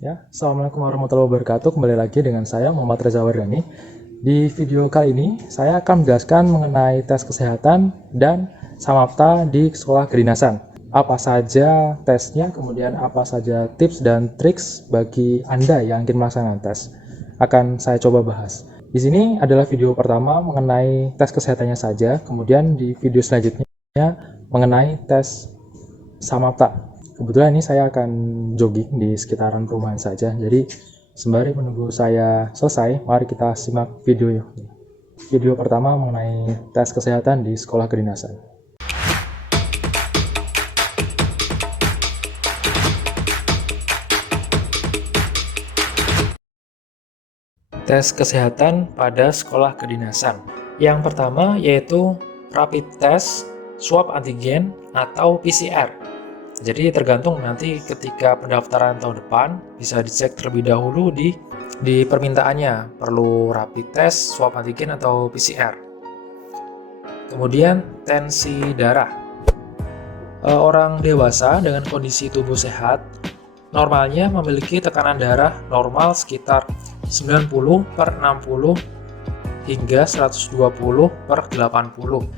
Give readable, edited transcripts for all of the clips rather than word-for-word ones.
Ya, Assalamualaikum warahmatullahi wabarakatuh. Kembali lagi dengan saya Muhammad Reza Wardani. Di video kali ini saya akan menjelaskan mengenai tes kesehatan dan samapta di sekolah kedinasan. Apa saja tesnya, kemudian apa saja tips dan triks bagi Anda yang ingin melaksanakan tes. Akan saya coba bahas. Di sini adalah video pertama mengenai tes kesehatannya saja, kemudian di video selanjutnya mengenai tes samapta. Kebetulan ini saya akan jogging di sekitaran perumahan saja, jadi sembari menunggu saya selesai, mari kita simak video pertama mengenai tes kesehatan di sekolah kedinasan. Tes kesehatan pada sekolah kedinasan. Yang pertama yaitu rapid test, swab antigen, atau PCR. Jadi tergantung nanti ketika pendaftaran tahun depan bisa dicek terlebih dahulu di permintaannya, perlu rapid test, swab antigen atau PCR. Kemudian tensi darah. Orang dewasa dengan kondisi tubuh sehat normalnya memiliki tekanan darah normal sekitar 90/60 hingga 120/80.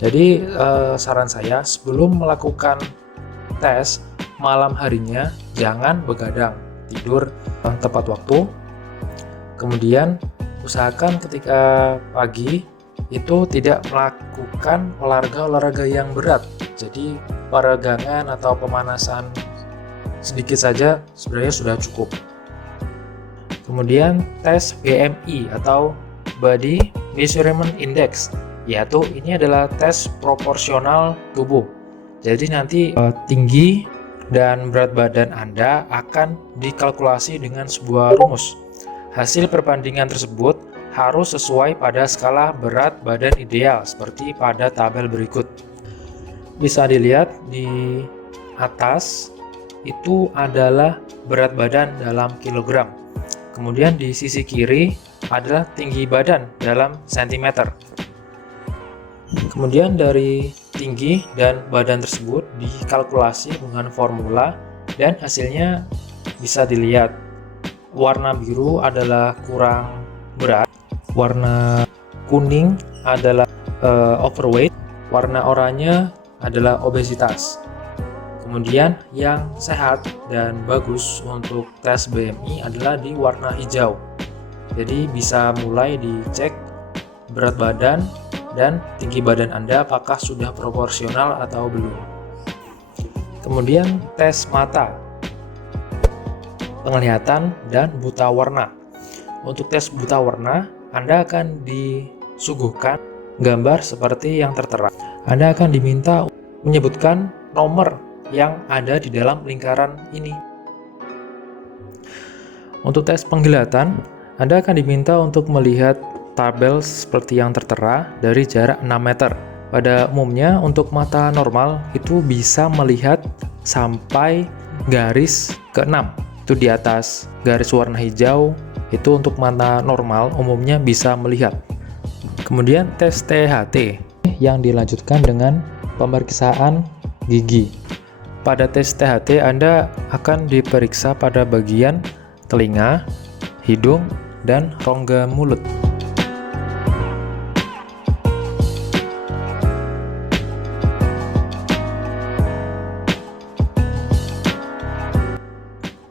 Jadi saran saya sebelum melakukan tes malam harinya jangan begadang, tidur tepat waktu. Kemudian usahakan ketika pagi itu tidak melakukan olahraga yang berat. Jadi peregangan atau pemanasan sedikit saja sebenarnya sudah cukup. Kemudian tes BMI atau Body Measurement Index, yaitu ini adalah tes proporsional tubuh. Jadi nanti tinggi dan berat badan Anda akan dikalkulasi dengan sebuah rumus. Hasil perbandingan tersebut harus sesuai pada skala berat badan ideal seperti pada tabel berikut. Bisa dilihat di atas itu adalah berat badan dalam kilogram. Kemudian di sisi kiri adalah tinggi badan dalam sentimeter. Kemudian dari tinggi dan badan tersebut dikalkulasi dengan formula dan hasilnya bisa dilihat. Warna biru adalah kurang berat, warna kuning adalah overweight, warna oranye adalah obesitas. Kemudian yang sehat dan bagus untuk tes BMI adalah di warna hijau. Jadi bisa mulai dicek berat badan dan tinggi badan Anda apakah sudah proporsional atau belum. Kemudian tes mata, penglihatan dan buta warna. Untuk tes buta warna, Anda akan disuguhkan gambar seperti yang tertera. Anda akan diminta menyebutkan nomor yang ada di dalam lingkaran ini. Untuk tes penglihatan, Anda akan diminta untuk melihat tabel seperti yang tertera dari jarak 6 meter. Pada umumnya untuk mata normal itu bisa melihat sampai garis ke-6. Itu di atas garis warna hijau, itu untuk mata normal umumnya bisa melihat. Kemudian tes THT yang dilanjutkan dengan pemeriksaan gigi. Pada tes THT Anda akan diperiksa pada bagian telinga, hidung, dan rongga mulut.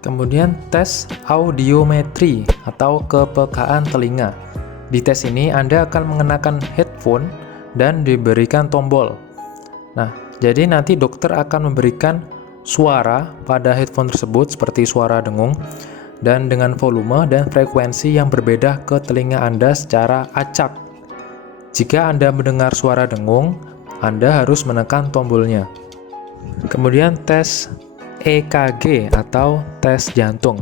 Kemudian tes audiometri atau kepekaan telinga. Di tes ini Anda akan mengenakan headphone dan diberikan tombol. Nah, jadi nanti dokter akan memberikan suara pada headphone tersebut seperti suara dengung dan dengan volume dan frekuensi yang berbeda ke telinga Anda secara acak. Jika Anda mendengar suara dengung, Anda harus menekan tombolnya. Kemudian tes EKG atau tes jantung.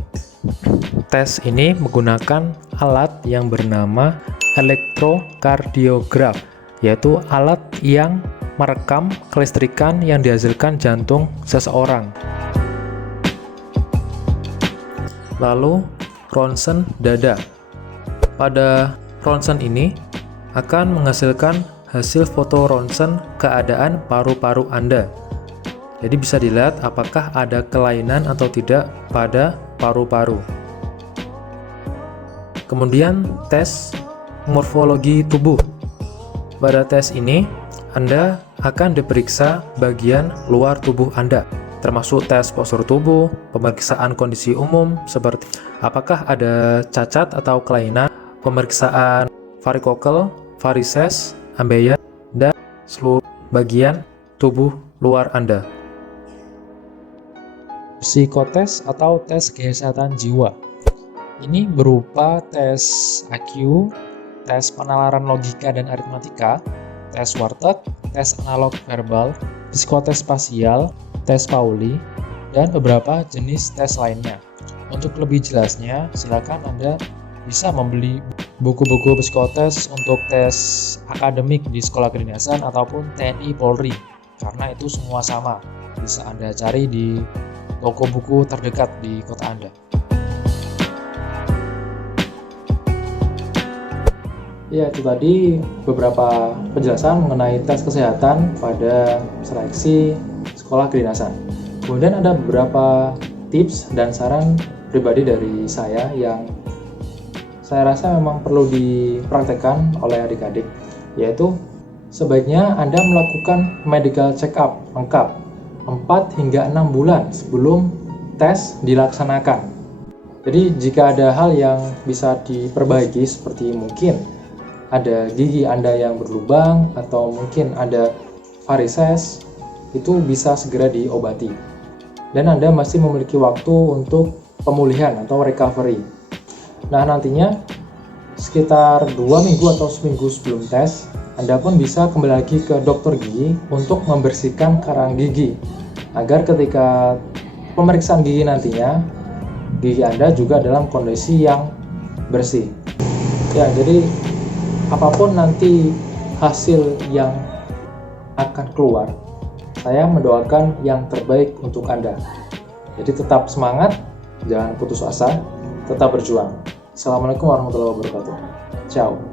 Tes ini menggunakan alat yang bernama elektrokardiograf, yaitu alat yang merekam kelistrikan yang dihasilkan jantung seseorang. Lalu ronsen dada. Pada ronsen ini akan menghasilkan hasil foto ronsen keadaan paru-paru Anda. Jadi bisa dilihat apakah ada kelainan atau tidak pada paru-paru. Kemudian tes morfologi tubuh. Pada tes ini, Anda akan diperiksa bagian luar tubuh Anda, termasuk tes postur tubuh, pemeriksaan kondisi umum seperti apakah ada cacat atau kelainan, pemeriksaan varikokel, varises, ambeien, dan seluruh bagian tubuh luar Anda. Psikotes atau tes kesehatan jiwa. Ini berupa tes IQ, tes penalaran logika dan aritmatika, tes warteg, tes analog verbal, psikotes spasial, tes Pauli, dan beberapa jenis tes lainnya. Untuk lebih jelasnya, silakan Anda bisa membeli buku-buku psikotes untuk tes akademik di sekolah kedinasan ataupun TNI Polri, karena itu semua sama. Bisa Anda cari di toko buku terdekat di kota Anda. Ya, itu tadi beberapa penjelasan mengenai tes kesehatan pada seleksi sekolah kedinasan. Kemudian ada beberapa tips dan saran pribadi dari saya yang saya rasa memang perlu dipraktekkan oleh adik-adik, yaitu sebaiknya Anda melakukan medical check-up lengkap 4 hingga 6 bulan sebelum tes dilaksanakan. Jadi jika ada hal yang bisa diperbaiki seperti mungkin ada gigi Anda yang berlubang atau mungkin ada varises, itu bisa segera diobati. Dan Anda masih memiliki waktu untuk pemulihan atau recovery. Nah, nantinya sekitar 2 minggu atau seminggu sebelum tes, Anda pun bisa kembali lagi ke dokter gigi untuk membersihkan karang gigi, agar ketika pemeriksaan gigi nantinya, gigi Anda juga dalam kondisi yang bersih. Ya, jadi apapun nanti hasil yang akan keluar, saya mendoakan yang terbaik untuk Anda. Jadi tetap semangat, jangan putus asa, tetap berjuang. Assalamualaikum warahmatullahi wabarakatuh. Ciao.